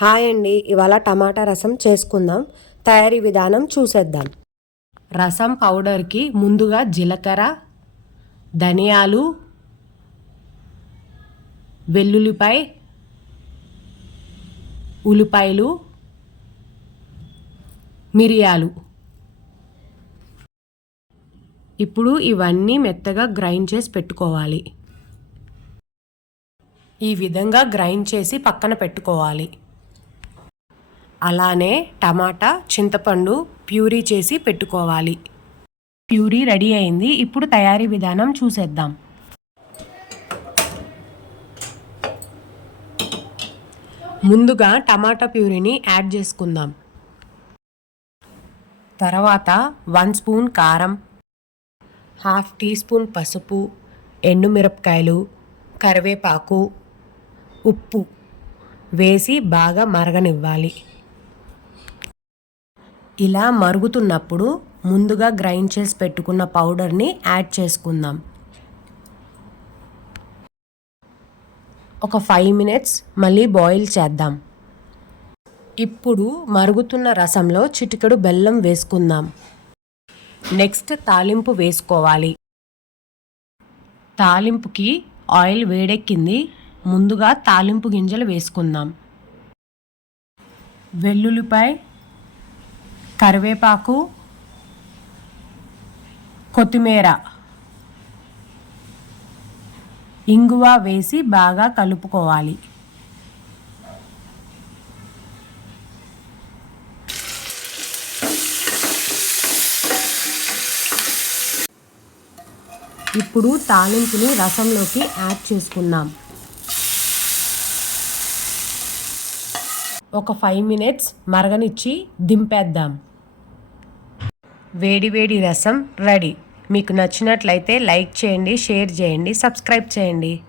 Hi అండి ఇవాళ టమాటా రసం చేసుకుందాం. తయారీ విధానం చూసేద్దాం. రసం పౌడర్కి ముందుగా జీలకర్ర ధనియాలు వెల్లుల్లిపాయ ఉల్లిపాయలు మిరియాలు. ఇప్పుడు ఇవన్నీ మెత్తగా గ్రైండ్ చేసి పెట్టుకోవాలి. ఈ విధంగా గ్రైండ్ చేసి పక్కన పెట్టుకోవాలి. అలానే టమాటా చింతపండు ప్యూరీ చేసి పెట్టుకోవాలి. ప్యూరీ రెడీ అయింది. ఇప్పుడు తయారీ విధానం చూసేద్దాం. ముందుగా టమాటా ప్యూరీని యాడ్ చేసుకుందాం. తర్వాత వన్ స్పూన్ కారం హాఫ్ టీ స్పూన్ పసుపు ఎండుమిరపకాయలు కరివేపాకు ఉప్పు వేసి బాగా మరగనివ్వాలి. ఇలా మరుగుతున్నప్పుడు ముందుగా గ్రైండ్ చేసి పెట్టుకున్న పౌడర్ని యాడ్ చేసుకుందాం. ఒక ఫైవ్ మినిట్స్ మళ్ళీ బాయిల్ చేద్దాం. ఇప్పుడు మరుగుతున్న రసంలో చిటికెడు బెల్లం వేసుకుందాం. నెక్స్ట్ తాలింపు వేసుకోవాలి. తాలింపుకి ఆయిల్ వేడెక్కింది. ముందుగా తాలింపు గింజలు వేసుకుందాం. వెల్లుల్లిపాయ కరివేపాకు కొత్తిమీర ఇంగువ వేసి బాగా కలుపుకోవాలి. ఇప్పుడు తాలింపుని రసంలోకి యాడ్ చేసుకుందాం. ఒక ఫైవ్ మినిట్స్ మరగనిచ్చి దింపేద్దాం. వేడి వేడి రసం రెడీ. మీకు నచ్చినట్లయితే లైక్ చేయండి షేర్ చేయండి సబ్స్క్రైబ్ చేయండి.